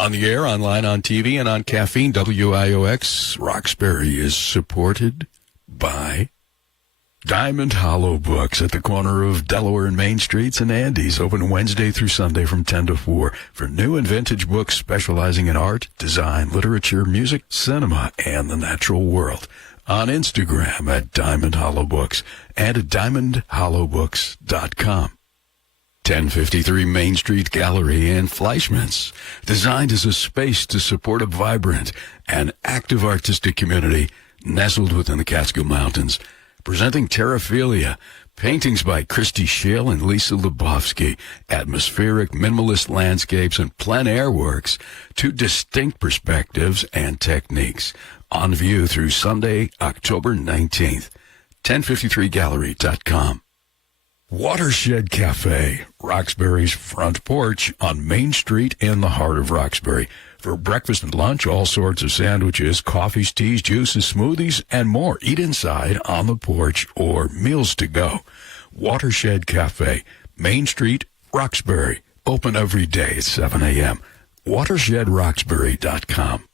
On the air, online, on TV, and on Caffeine, WIOX, Roxbury is supported by Diamond Hollow Books at the corner of Delaware and Main Streets and Andes, open Wednesday through Sunday from 10 to 4 for new and vintage books specializing in art, design, literature, music, cinema, and the natural world. On Instagram at Diamond Hollow Books and at diamondhollowbooks.com. 1053 Main Street Gallery in Fleischmann's, designed as a space to support a vibrant and active artistic community nestled within the Catskill Mountains. Presenting Terraphilia, paintings by Christy Scheel and Lisa Lebowski, atmospheric minimalist landscapes and plein air works, two distinct perspectives and techniques. On view through Sunday, October 19th. 1053gallery.com. Watershed Cafe, Roxbury's front porch on Main Street in the heart of Roxbury. For breakfast and lunch, all sorts of sandwiches, coffees, teas, juices, smoothies, and more. Eat inside, on the porch, or meals to go. Watershed Cafe, Main Street, Roxbury. Open every day at 7 a.m. WatershedRoxbury.com.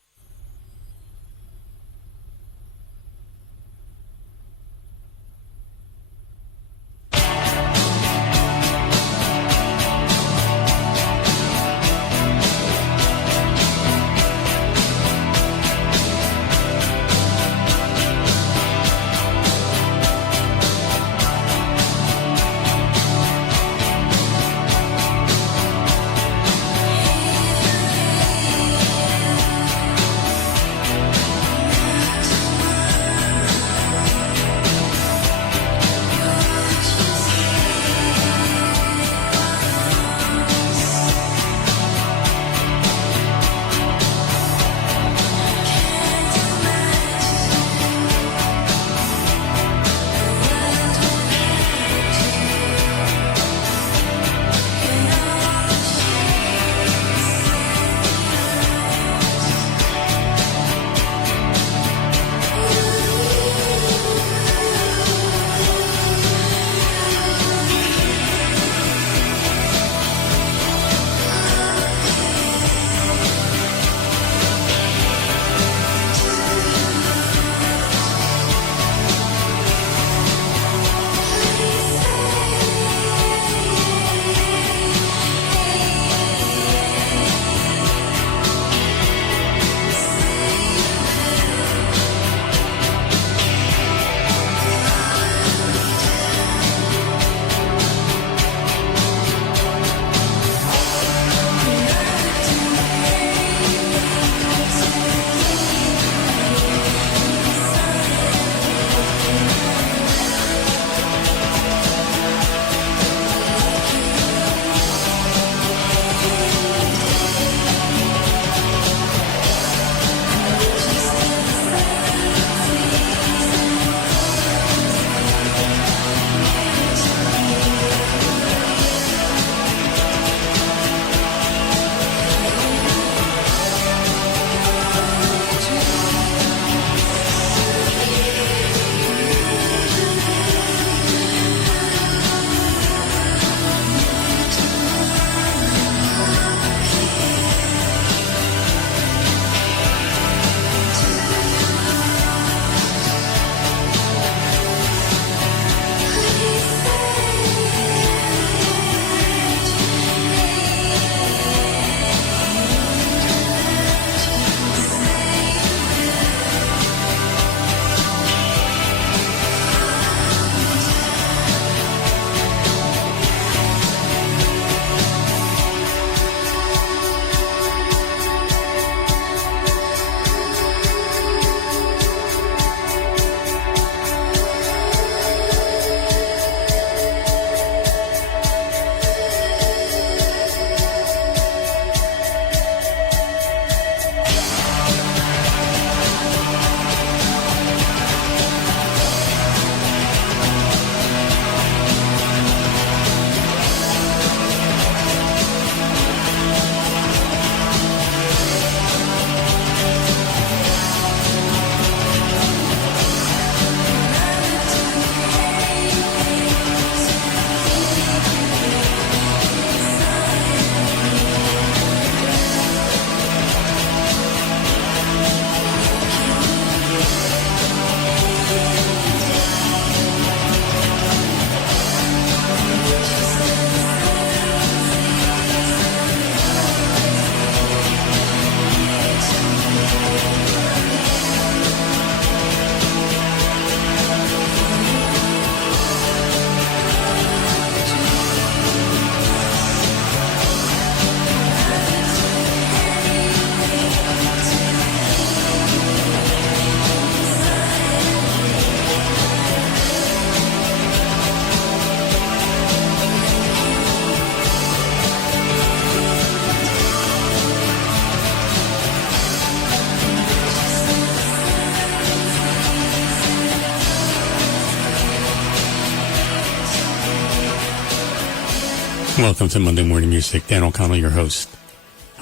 Welcome to Monday Morning Music. Dan O'Connell, your host.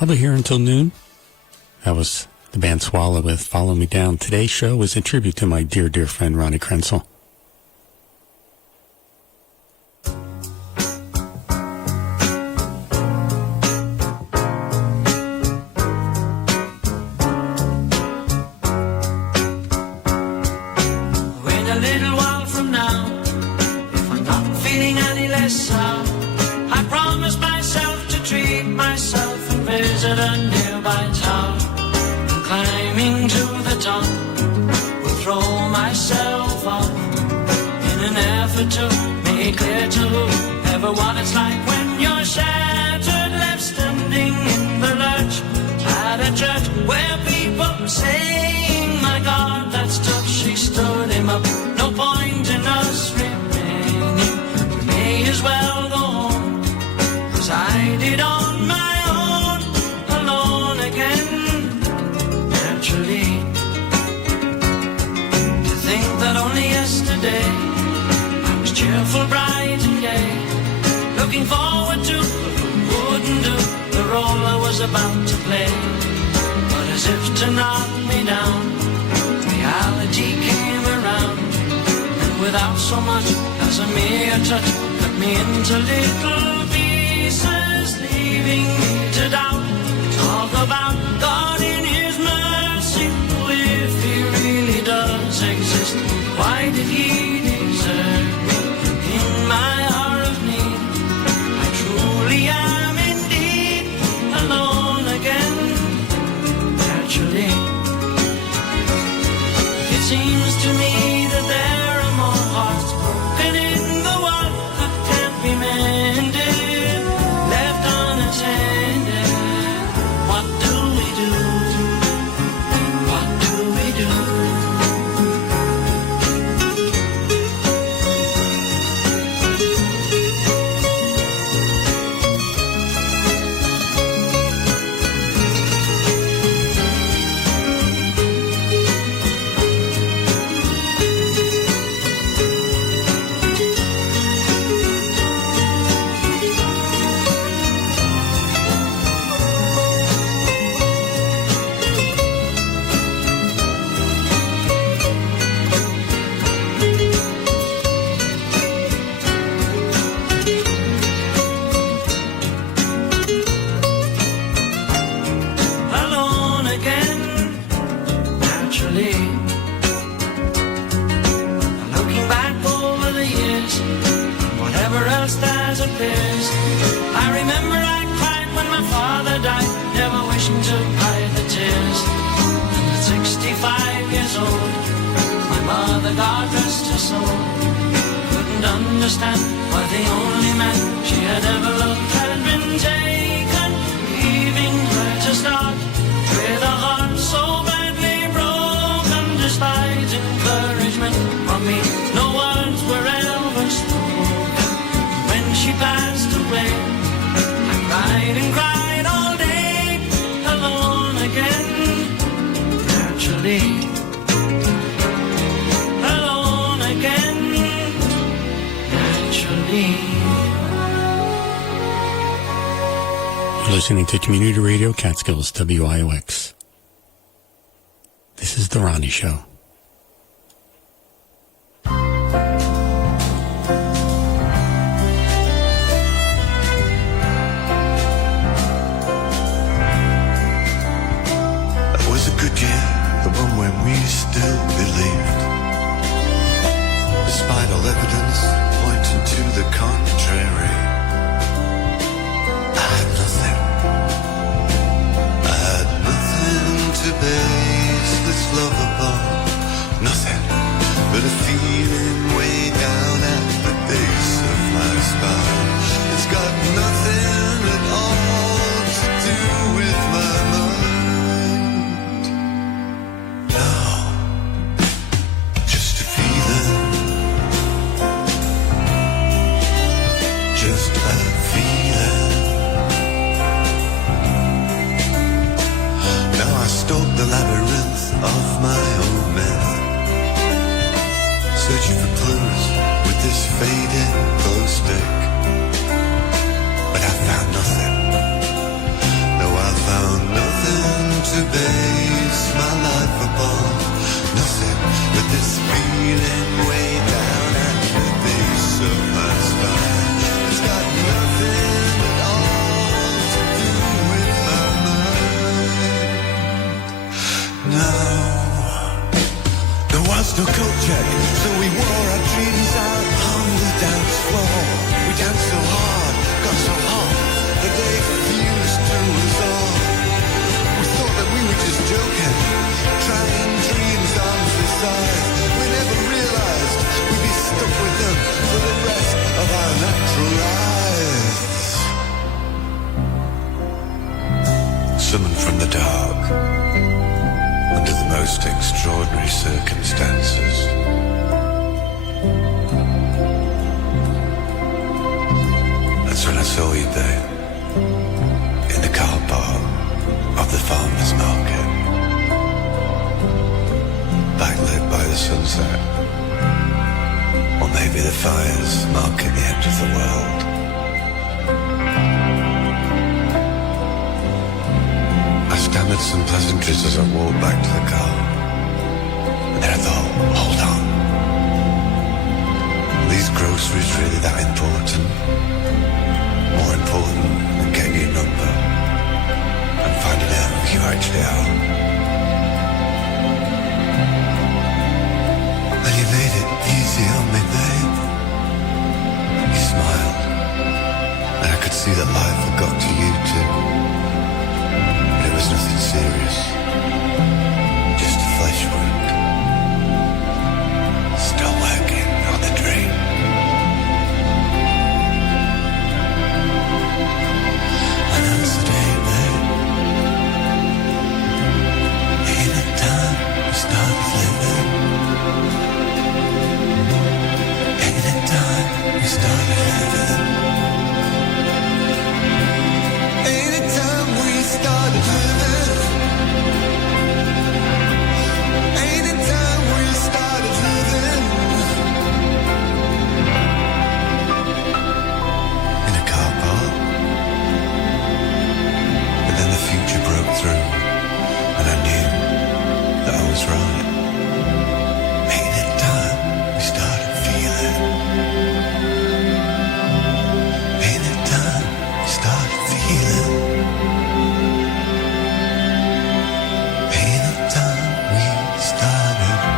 I'll be here until noon. That was the band Swallow with Follow Me Down. Today's show is a tribute to my dear, dear friend, Ronnie Krenzel. To make clear to everyone it's like when you're shattered, left standing in the lurch at a church where people were saying, my God, that's tough. She stood him up. No point in us remaining. We may as well go home, 'cause I did on my own, alone again. Naturally, to think that only yesterday cheerful, bright and gay, looking forward to who wouldn't do the role I was about to play. But as if to knock me down, reality came around, and without so much as a mere touch, cut me into little pieces, leaving me to doubt. Talk about God in His mercy, if He really does exist, why did He deserve my hour of need? I truly am indeed alone again. Naturally, it seems to me that there are more hearts broken in the world that can't be mended, left unattended. What do we do? What do we do? I remember I cried when my father died, never wishing to hide the tears. And at 65 years old, my mother, God rest her soul, couldn't understand why the only man she had ever loved had been taken, leaving her to start with a heart so badly broken. Despite encouragement from me, no words were ever spoken. When she passed away, I cried and cried all day, alone again. Naturally, alone again. Naturally. You're listening to Community Radio Catskills, WIOX. This is The Ronnie Show. The one when we still believed, despite all evidence pointing to the contrary. I had nothing to base this love upon, nothing but a feeling way down at the base of my spine. It's got nothing at all to do with my mind. Stalk the labyrinth of my own myth, searching for clues with this fading glow stick. dark, under the most extraordinary circumstances. That's when I saw you there, in the car park of the farmer's market, backlit by the sunset, or maybe the fires marking the end of the world. I stammered some pleasantries as I walked back to the car, and then I thought, hold on, are these groceries really that important? More important than getting your number and finding out who you actually are. And you made it easy on me, babe. You smiled, and I could see that life had got to you too. But it was nothing serious, just a flesh wound. Still working on the dream. And that's the day, babe. Ain't it time we started living? Ain't it time we started living? Ain't it time we started living? Ain't it time we started living? In a car park. But then the future broke through, and I knew that I was right. Ain't it time we started feeling? Ain't it time we started feeling? Ain't it time we started feeling?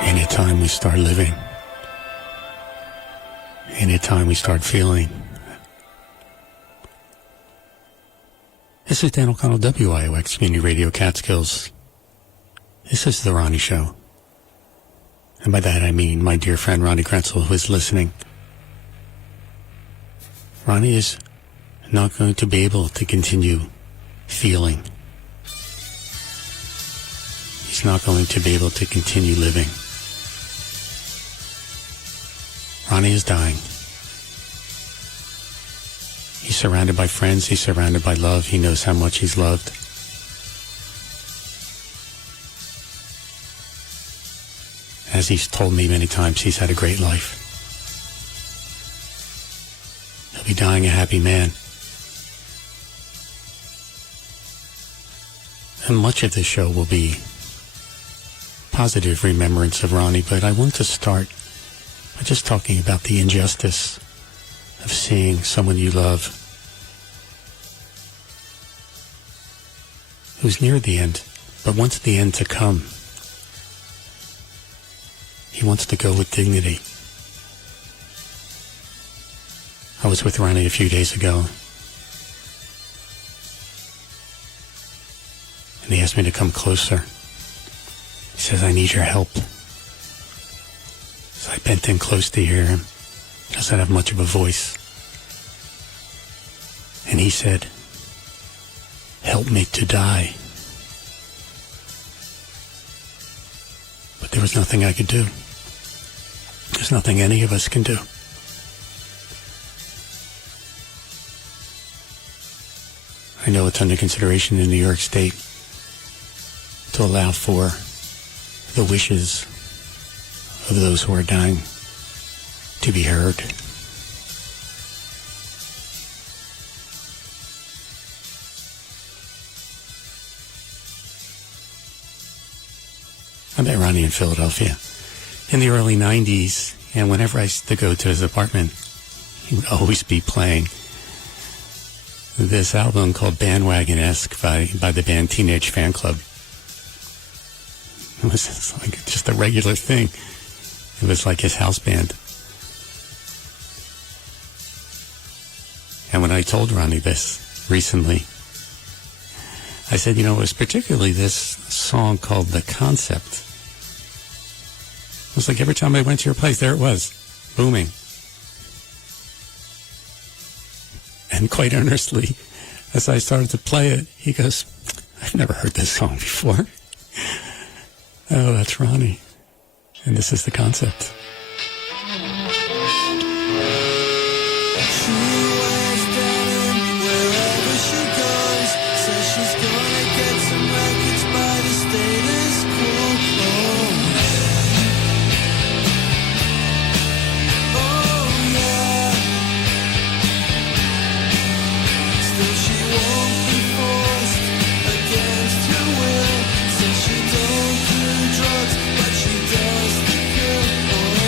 Anytime we start living, anytime we start feeling. This is Dan O'Connell, WIOX Community Radio Catskills. This is The Ronnie Show. And by that I mean my dear friend Ronnie Krenzel, who is listening. Ronnie is not going to be able to continue feeling. He's not going to be able to continue living. Ronnie is dying. He's surrounded by friends. He's surrounded by love. He knows how much he's loved. As he's told me many times, he's had a great life. He'll be dying a happy man. And much of this show will be positive remembrance of Ronnie, but I want to start by just talking about the injustice of seeing someone you love who's near the end, but wants the end to come. He wants to go with dignity. I was with Ronnie a few days ago, and he asked me to come closer. He says, I need your help. So I bent in close to hear him. He doesn't have much of a voice. And he said, help me to die. But there was nothing I could do. There's nothing any of us can do. I know it's under consideration in New York State to allow for the wishes of those who are dying to be heard. I met Ronnie in Philadelphia in the early 90s, and whenever I used to go to his apartment, he would always be playing this album called Bandwagon-esque by the band Teenage Fan Club. It was just a regular thing. It was like his house band. And when I told Ronnie this recently, I said, it was particularly this song called The Concept. It was like every time I went to your place, there it was, booming. And quite earnestly, as I started to play it, he goes, I've never heard this song before. Oh, that's Ronnie. And this is The Concept. Drugs, but she does the good. Oh.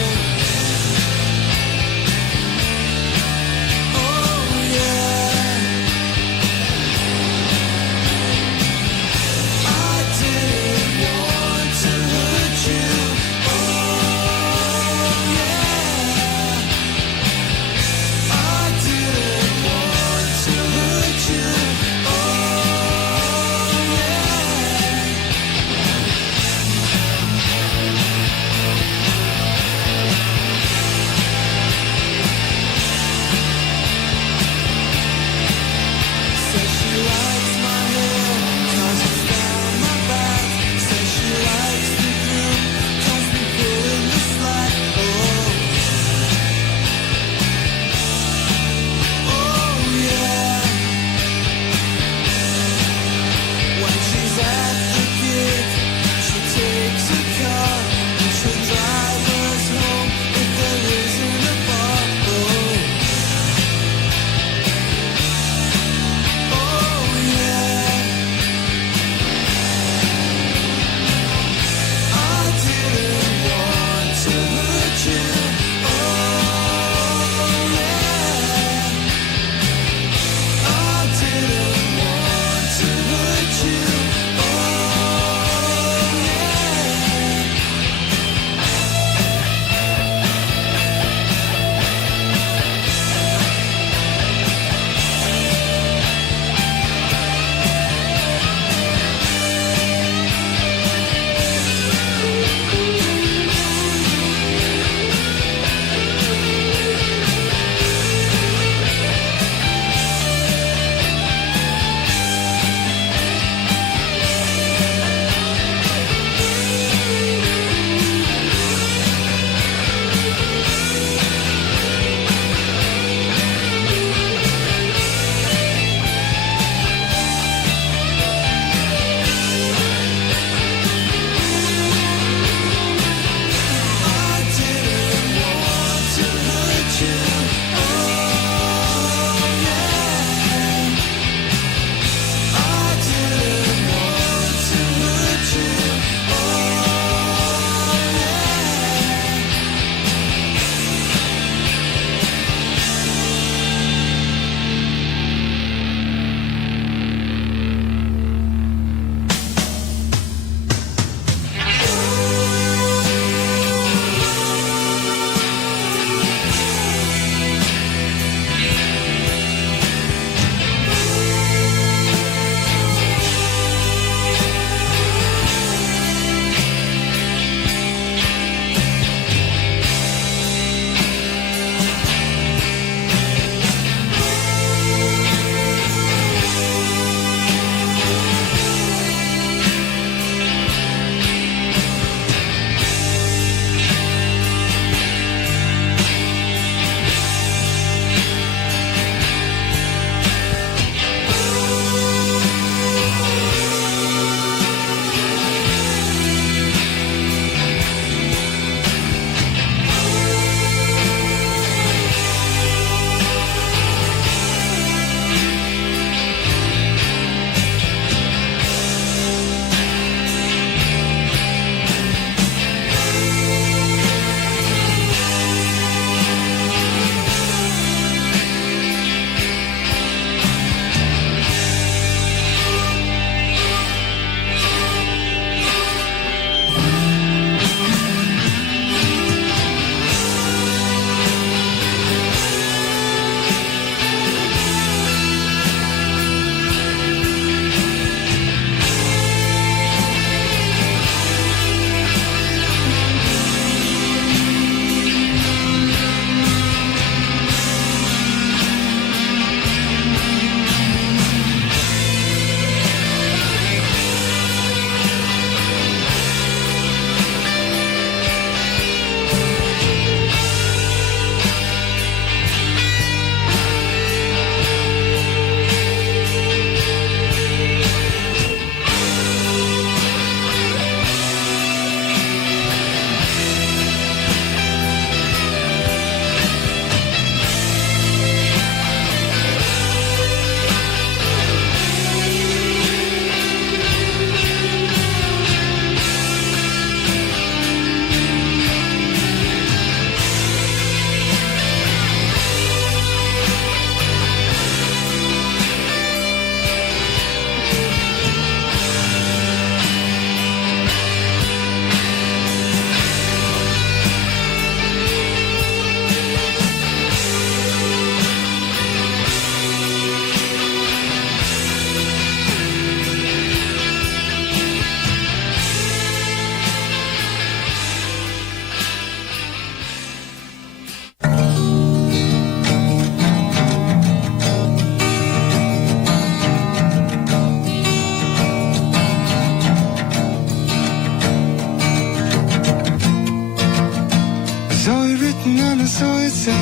would say,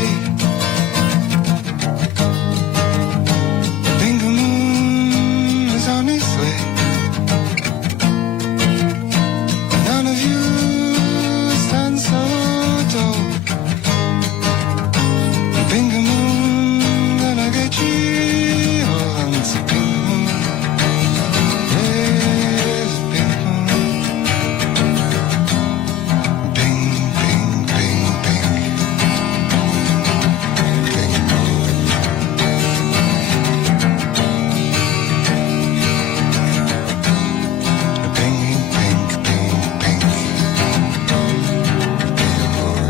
think the moon is on its way. None of you stand so tall. Think the moon gonna get you once a pink moon. Yes, pink moon. Pink, pink, pink, pink. Pink moon. Pink, pink, pink, pink. Pink moon.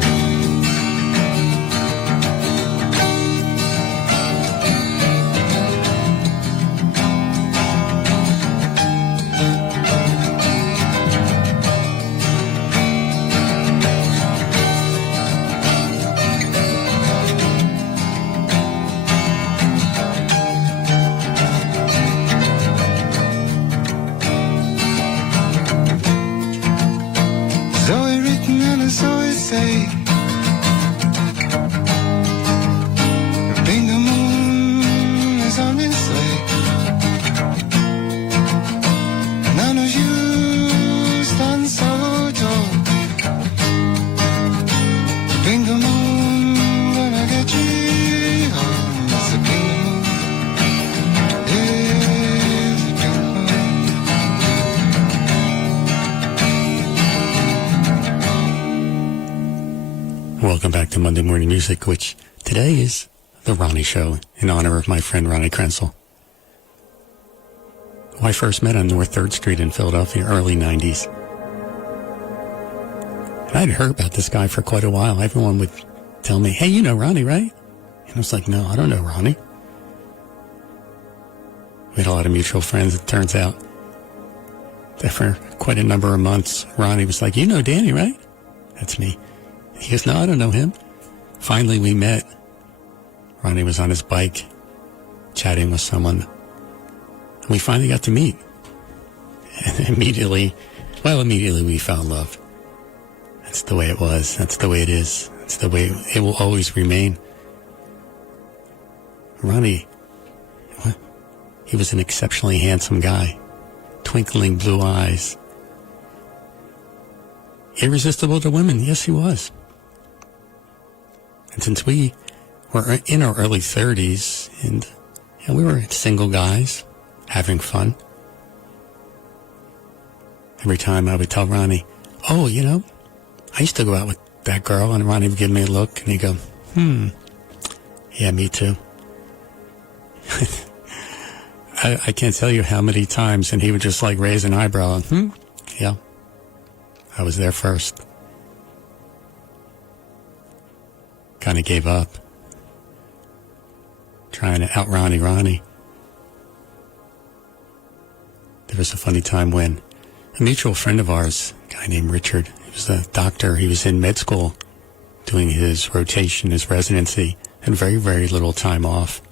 Zoe written and a Zoe say, think the moon is on its way. None of you stand so tall. Think the moon gonna get you home. It's a pink moon. Yes, a pink moon. Welcome back to Monday Morning Music, which today is the Ronnie Show in honor of my friend Ronnie Krenzel, who I first met on North 3rd Street in Philadelphia, early 90s. And I'd heard about this guy for quite a while. Everyone would tell me, hey, you know Ronnie, right? And I was like, no, I don't know Ronnie. We had a lot of mutual friends. It turns out that for quite a number of months, Ronnie was like, you know Danny, right? That's me. He goes, no, I don't know him. Finally, we met. Ronnie was on his bike, chatting with someone. And we finally got to meet. And immediately we found love. That's the way it was. That's the way it is. That's the way it will always remain. Ronnie, he was an exceptionally handsome guy. Twinkling blue eyes. Irresistible to women. Yes, he was. And since we were in our early 30s and we were single guys having fun, every time I would tell Ronnie, oh, you know, I used to go out with that girl, and Ronnie would give me a look and he'd go, yeah, me too. I can't tell you how many times, and he would just like raise an eyebrow and, yeah, I was there first. Kind of gave up trying to out Ronnie. There was a funny time when a mutual friend of ours, a guy named Richard, he was a doctor. He was in med school doing his rotation, his residency, and very, very little time off.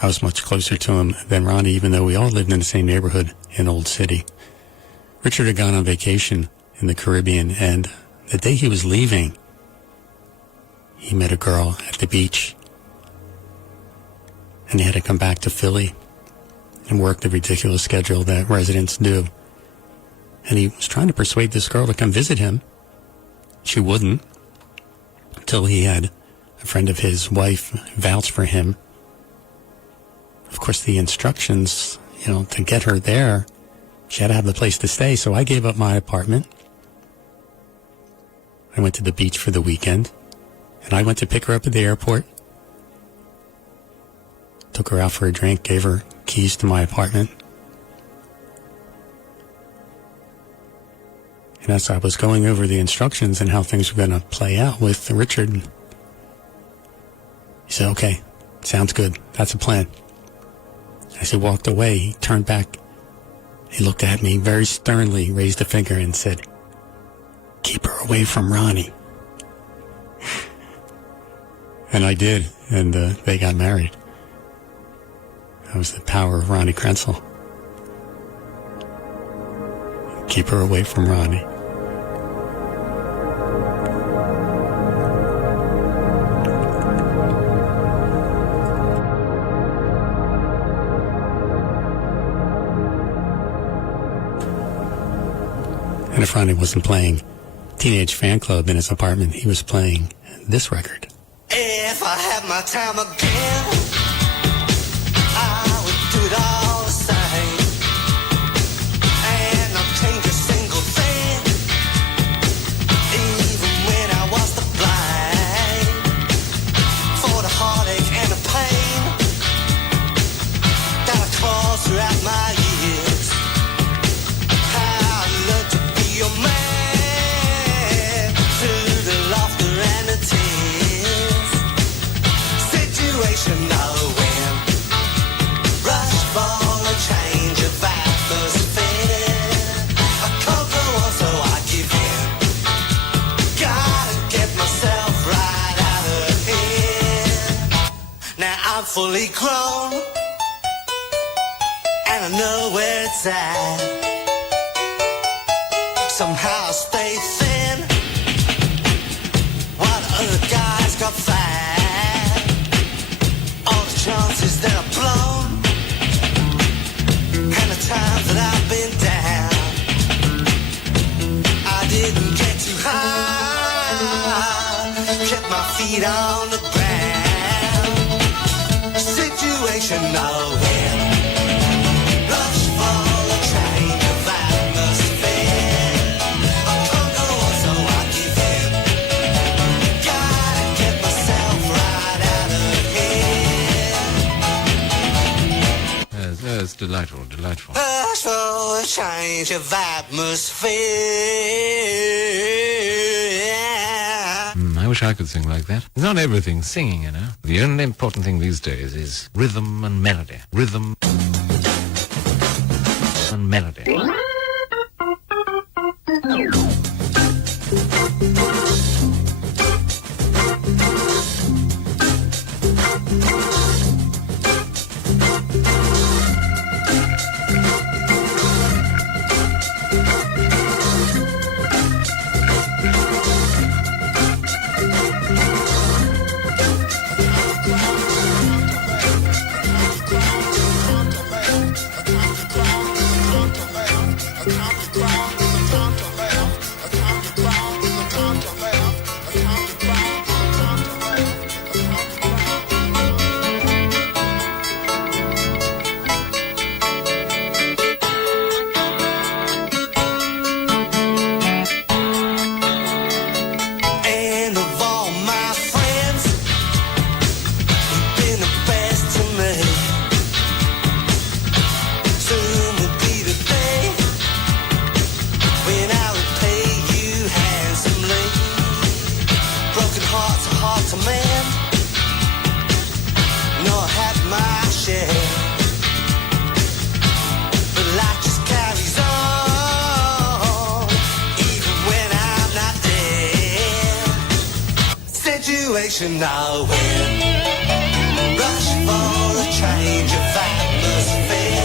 I was much closer to him than Ronnie, even though we all lived in the same neighborhood in Old City. Richard had gone on vacation in the Caribbean, and the day he was leaving, he met a girl at the beach, and he had to come back to Philly and work the ridiculous schedule that residents do. And he was trying to persuade this girl to come visit him. She wouldn't, until he had a friend of his wife vouch for him. Of course, the instructions, to get her there, she had to have the place to stay, so I gave up my apartment. I went to the beach for the weekend, and I went to pick her up at the airport. Took her out for a drink, gave her keys to my apartment. And as I was going over the instructions and how things were going to play out with Richard, he said, okay, sounds good. That's a plan. As he walked away, he turned back. He looked at me very sternly, raised a finger and said, keep her away from Ronnie. And I did, and they got married. That was the power of Ronnie Krenzel. Keep her away from Ronnie. And if Ronnie wasn't playing Teenage Fan Club in his apartment, he was playing this record. If I had my time again, I would do it all the same. And I'd change a single thing, even when I was to blame. For the heartache and the pain that I caused throughout my years. How I learned to be your man, through the laughter and the tears. Situation nowhere, rush for a change of atmosphere. I can't go on, so I give in. Gotta get myself right out of here. Now I'm fully grown, and I know where it's at. Somehow I stay thin, while the other guys got fat. All the chances that I've blown, and the times that I've been down, I didn't get too high, kept my feet on the ground. Situation nowhere, rush for a change of atmosphere. I can't go on, so I give in. Gotta get myself right out of here. It's delightful, delightful. Rush for a change of atmosphere. I wish I could sing like that. Not everything's singing, you know. The only important thing these days is rhythm and melody. Rhythm and melody. And of all my friends, you've been the best to me. Soon will be the day when I repay you handsomely. Broken hearts are hard to mend, no, I had my share. But life just carries on, even when I'm not there. Situation nowhere, rush for a change of atmosphere.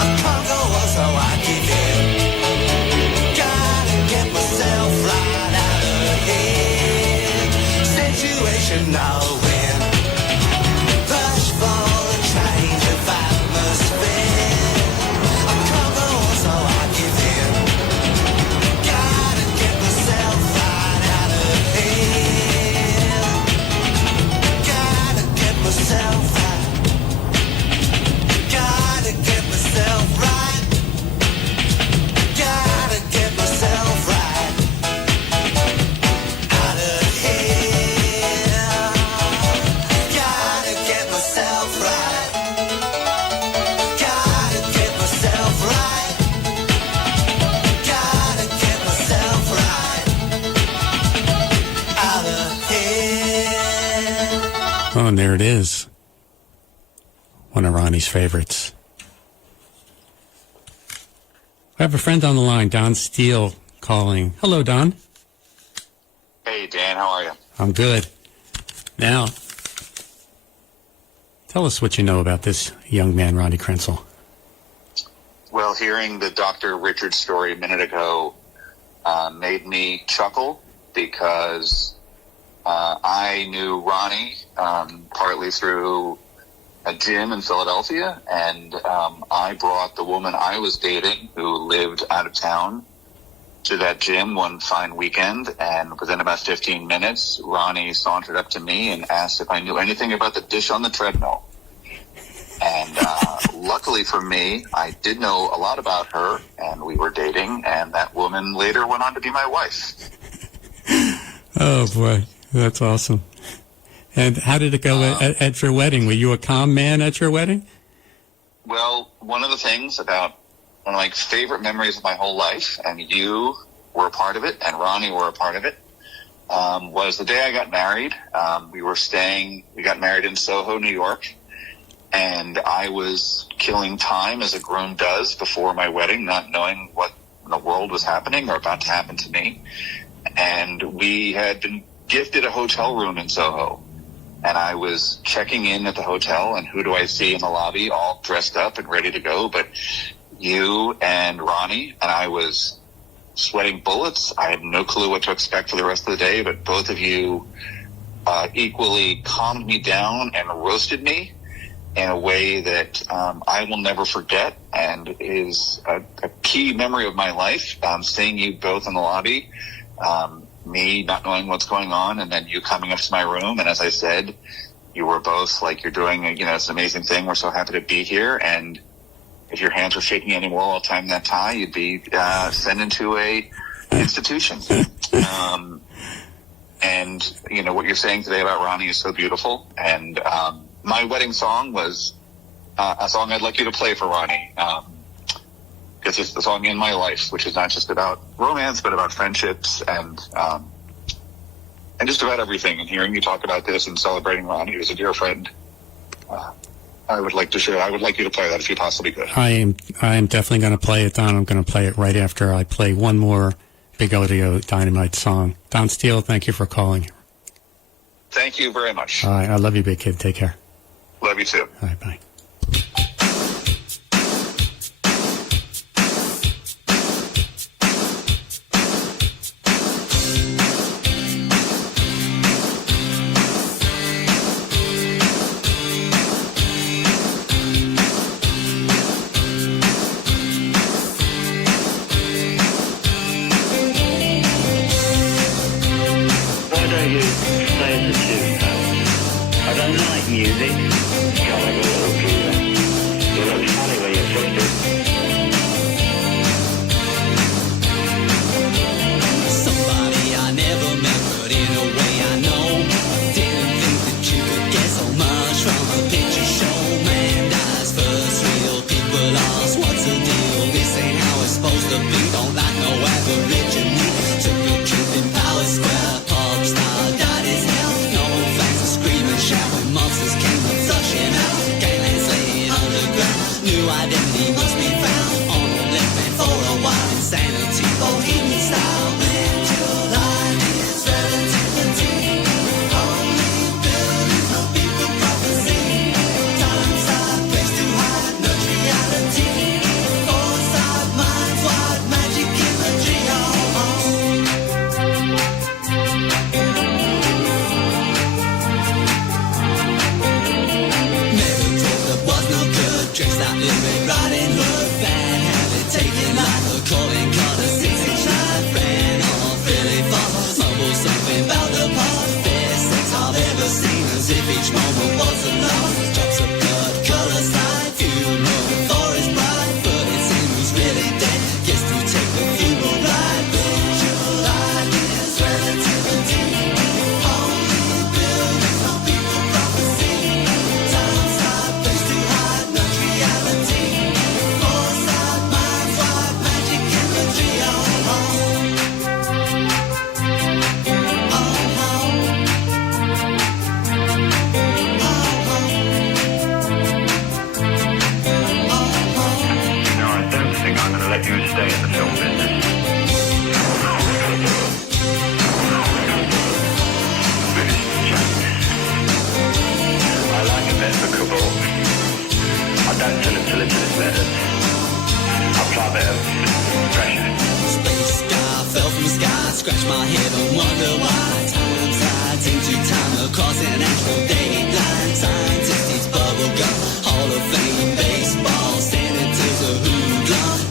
I can't go on, so I give in. Gotta get myself right out of here. Situation nowhere, rush for a change of atmosphere. I can't go on, so I give in. Gotta get myself right out of here. Gotta get myself right. Gotta get myself right. Gotta get myself right out of here. Gotta get myself right. Gotta get myself right. Gotta get myself right out of here. Oh, and there it is. One of Ronnie's favorites. I have a friend on the line, Don Steele, calling. Hello, Don. Hey, Dan, how are you? I'm good. Now, tell us what you know about this young man, Ronnie Krenzel. Well, hearing the Dr. Richard story a minute ago made me chuckle because I knew Ronnie partly through a gym in Philadelphia, and I brought the woman I was dating, who lived out of town, to that gym one fine weekend, and within about 15 minutes, Ronnie sauntered up to me and asked if I knew anything about the dish on the treadmill. And luckily for me, I did know a lot about her, and we were dating, and that woman later went on to be my wife. Oh, boy. That's awesome. And how did it go at your wedding? Were you a calm man at your wedding? Well, one of the things about one of my favorite memories of my whole life, and you were a part of it, and Ronnie were a part of it, was the day I got married. We got married in Soho, New York, and I was killing time as a groom does before my wedding, not knowing what in the world was happening or about to happen to me. And we had been gifted a hotel room in Soho. And I was checking in at the hotel, and who do I see in the lobby all dressed up and ready to go but you and Ronnie. And I was sweating bullets. I had no clue what to expect for the rest of the day, but both of you equally calmed me down and roasted me in a way that I will never forget, and is a key memory of my life. Seeing you both in the lobby, me not knowing what's going on, and then you coming up to my room, and as I said, you were both like, you're doing, it's an amazing thing. We're so happy to be here, and if your hands were shaking anymore while tying that tie, you'd be sent into a institution. And what you're saying today about Ronnie is so beautiful. And my wedding song was a song I'd like you to play for Ronnie, because it's the song In My Life, which is not just about romance, but about friendships and just about everything. And hearing you talk about this and celebrating Ronnie, who's a dear friend, I would like you to play that if you possibly could. I am definitely going to play it, Don. I'm going to play it right after I play one more Big Audio Dynamite song. Don Steele, thank you for calling. Thank you very much. All right, I love you, big kid. Take care. Love you too. All right, bye.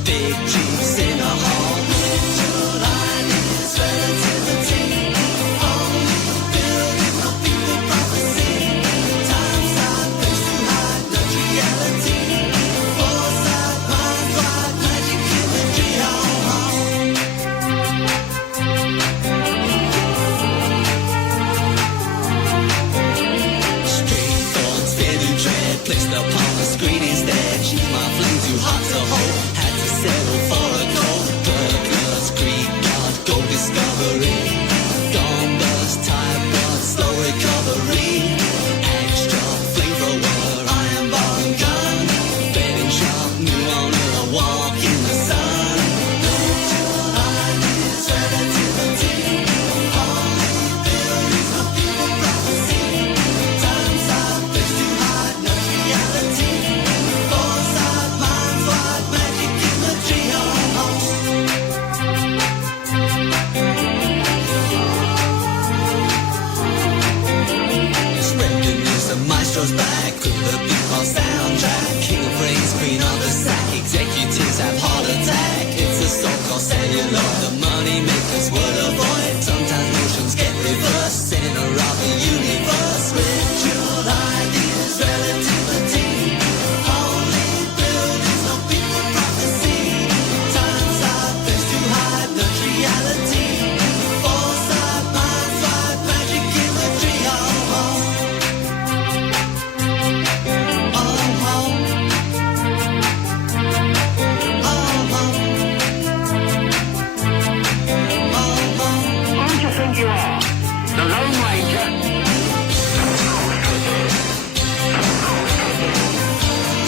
Big G's in a hall. placed upon the screen instead. She's my flame too hot to hold. Had to settle for a cold. Burglars, Greek God, gold discovery. Gone bust, type rod, slow recovery. Axe job, flamethrower, iron bar and gun. Betting shop, new owner, a walk in the sun. Visualize this relativity. Only buildings of people prophecy. Times out, place too hard, no reality. Foresight, minds wide, magic imagery, Randomness of maestro's back. Could the beatbox soundtrack? King of brains, queen of the sack. Executives have heart attack. It's a so-called celluloid. The money makers will avoid. Sometimes motions get reversed. Center of the universe. Ritual ideas, relativity. Only buildings, no people prophecy. Times out, place too high, no reality. Foresight, minds wide, magic imagery, Who do you think you are? The Lone Ranger?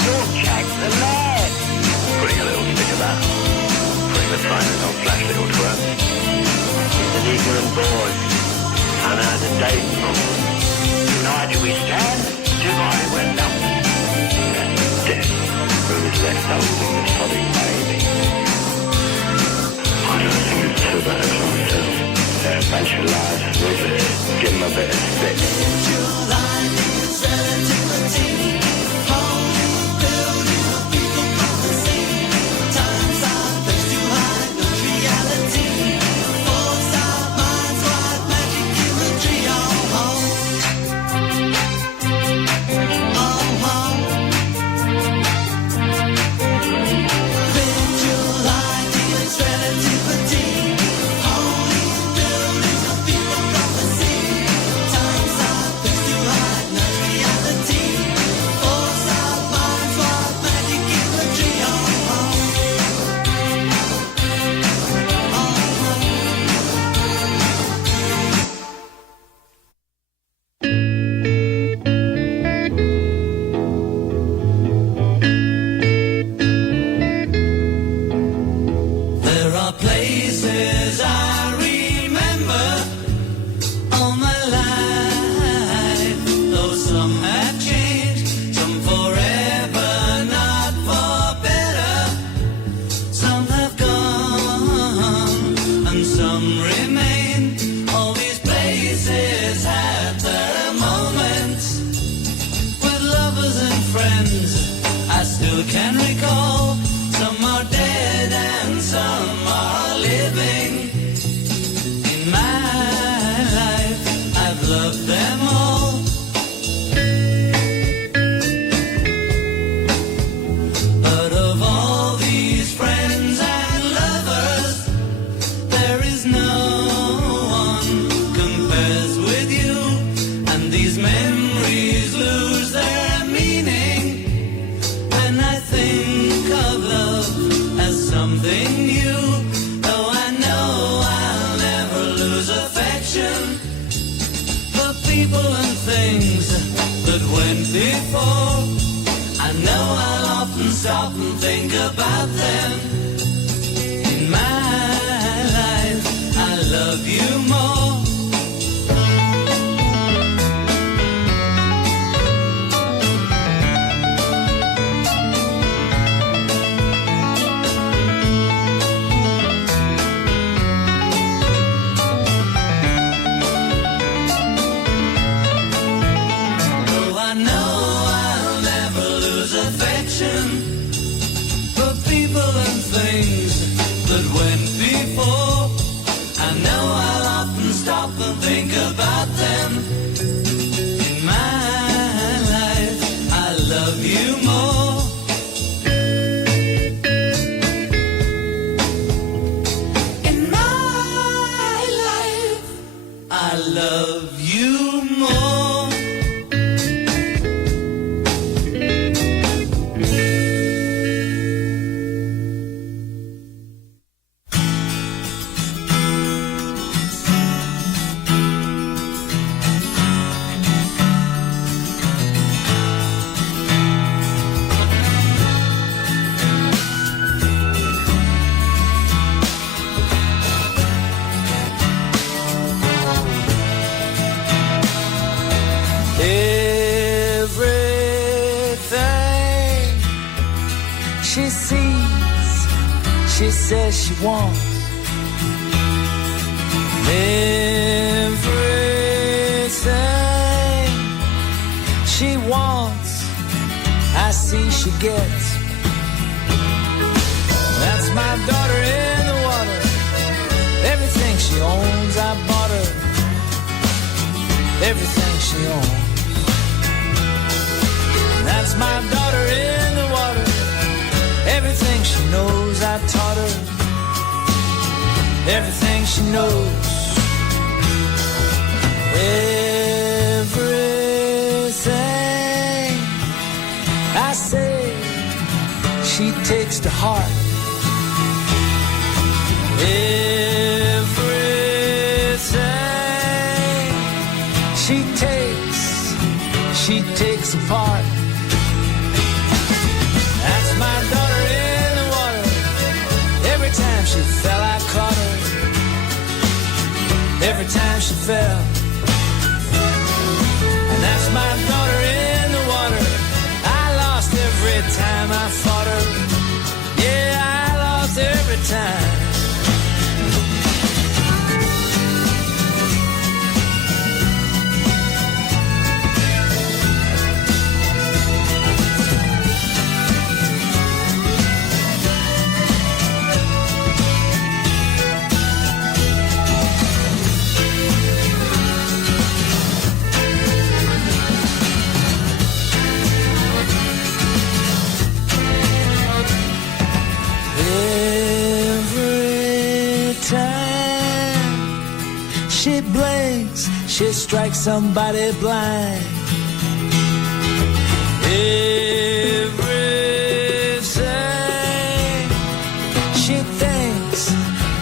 You're Jack the Lad. Putting a little stick of that. Putting the finest on flash little twerp. He's an ignorant boy. Unearned and Dayton. United we stand, divided we're numbered. That's death. Who's left holding the sodding baby? I don't think it's too bad for myself. They're a bunch of lies, ruthless. Give them a bit of stick. Visual ideas, relativity. Only buildings of people prophecy. Times out, place too high, no reality. Foresight, minds wide, magic imagery, Visual ideas, relativity. Only buildings of people prophecy. Times out, place too high, no reality. Foresight, minds wide, magic imagery, There are places I remember all my life, though some have changed, some forever, not for better. Some have gone and some remain. All these places had their moments with lovers and friends. I still can recall. Some are dead and some are living. In my life, I've loved them all. But of all these friends and lovers, there is no one compares with you. And these memories lose their meaning when I think of love as something new. Though I know I'll never lose affection for people and things that went before. I know I'll often stop and think about them. In my life, I love you more. Though I know I'll never lose affection for people and She says she wants everything she wants. I see she gets. That's my daughter in the water. Everything she owns, I bought her. Everything she owns. That's my daughter in the water. Everything she knows, I taught her. Everything she knows. Everything I say, she takes to heart. Everything she takes apart. That's my daughter in the water. Every time she fell, I caught her. Every time she fell. And that's my daughter in the water. I lost every time I fought her. Yeah, I lost every time. She blinks, she strikes somebody blind. Everything she thinks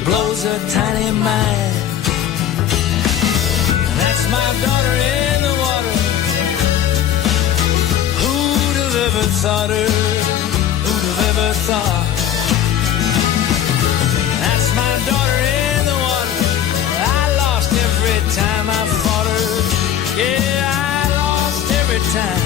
blows her tiny mind. And that's my daughter in the water. Who'd have ever thought her? Who'd have ever thought? That's my daughter in the water. I lost every time I fought her. Yeah, I lost every time.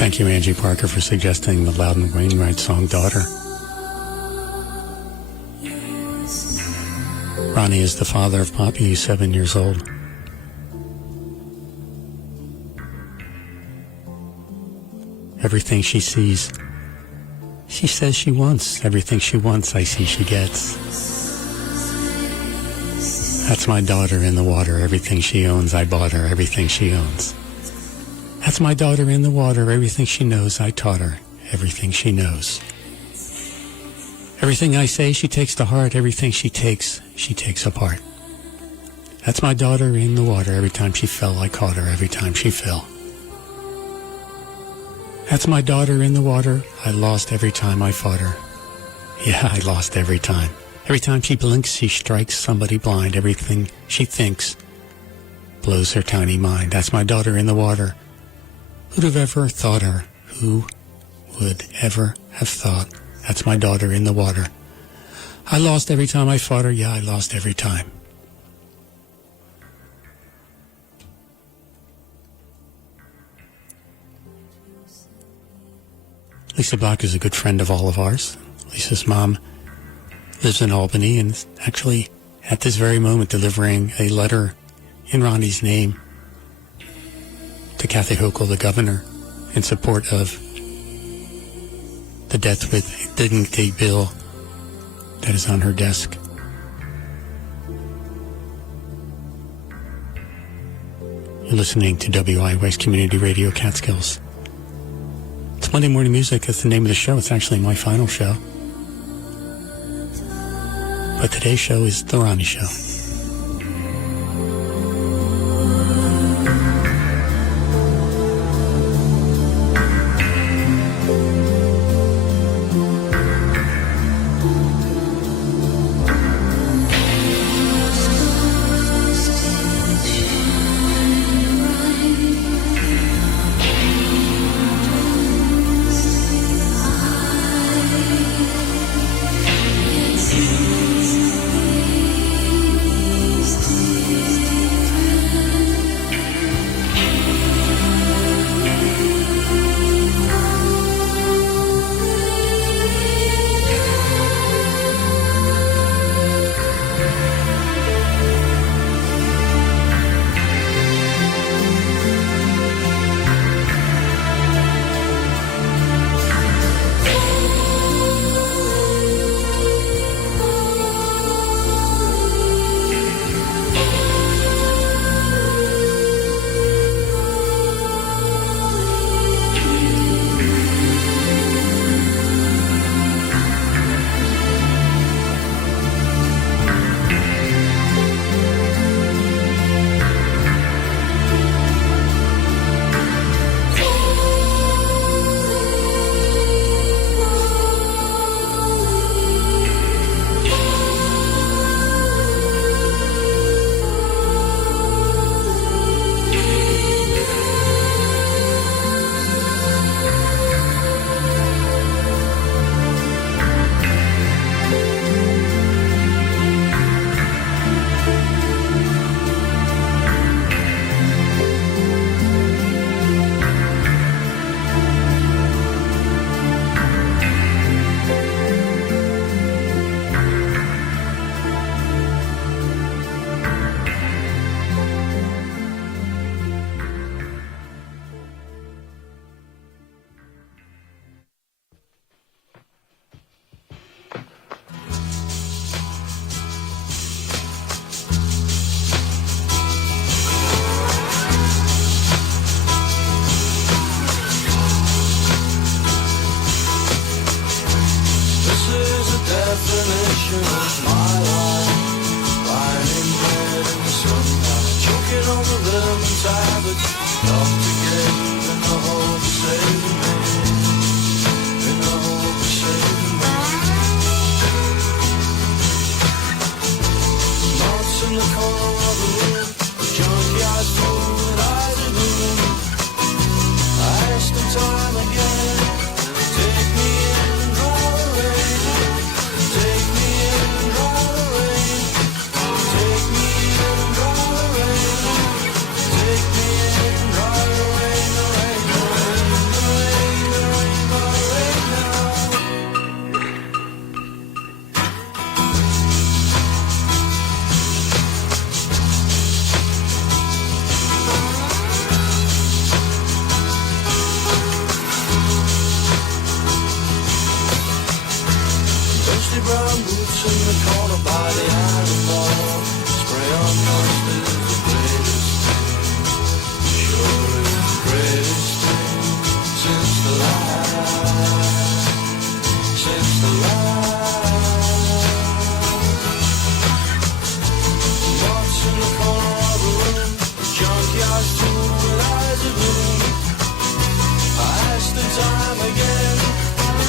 Thank you, Angie Parker, for suggesting the Loudon Wainwright song, Daughter. Ronnie is the father of Poppy, who's 7 years old. Everything she sees, she says she wants. Everything she wants, I see she gets. That's my daughter in the water. Everything she owns, I bought her. Everything she owns. That's my daughter in the water. Everything she knows, I taught her. Everything she knows. Everything I say, she takes to heart. Everything she takes apart. That's my daughter in the water. Every time she fell, I caught her. Every time she fell. That's my daughter in the water. I lost every time I fought her. Yeah, I lost every time. Every time she blinks, she strikes somebody blind. Everything she thinks blows her tiny mind. That's my daughter in the water. Who'd have ever thought her? Who would ever have thought. That's my daughter in the water. I lost every time I fought her. Yeah, I lost every time. Lisa Bach is a good friend of all of ours. Lisa's mom lives in Albany and is actually at this very moment delivering a letter in Ronnie's name to Kathy Hochul, the governor, in support of the Death with Dignity bill that is on her desk. You're listening to WIY's Community Radio Catskills. It's Monday Morning Music. That's the name of the show. It's actually my final show. But today's show is The Ronnie Show.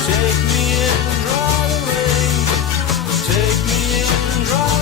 Take me in, draw the rain. Take me in, draw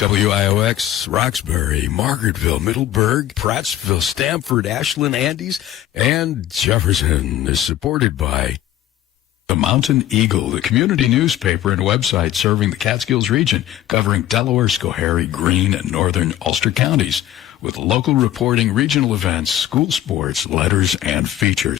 WIOX, Roxbury, Margaretville, Middleburg, Prattsville, Stamford, Ashland, Andes, and Jefferson is supported by the Mountain Eagle, the community newspaper and website serving the Catskills region, covering Delaware, Schoharie, Greene, and northern Ulster counties, with local reporting, regional events, school sports, letters, and features.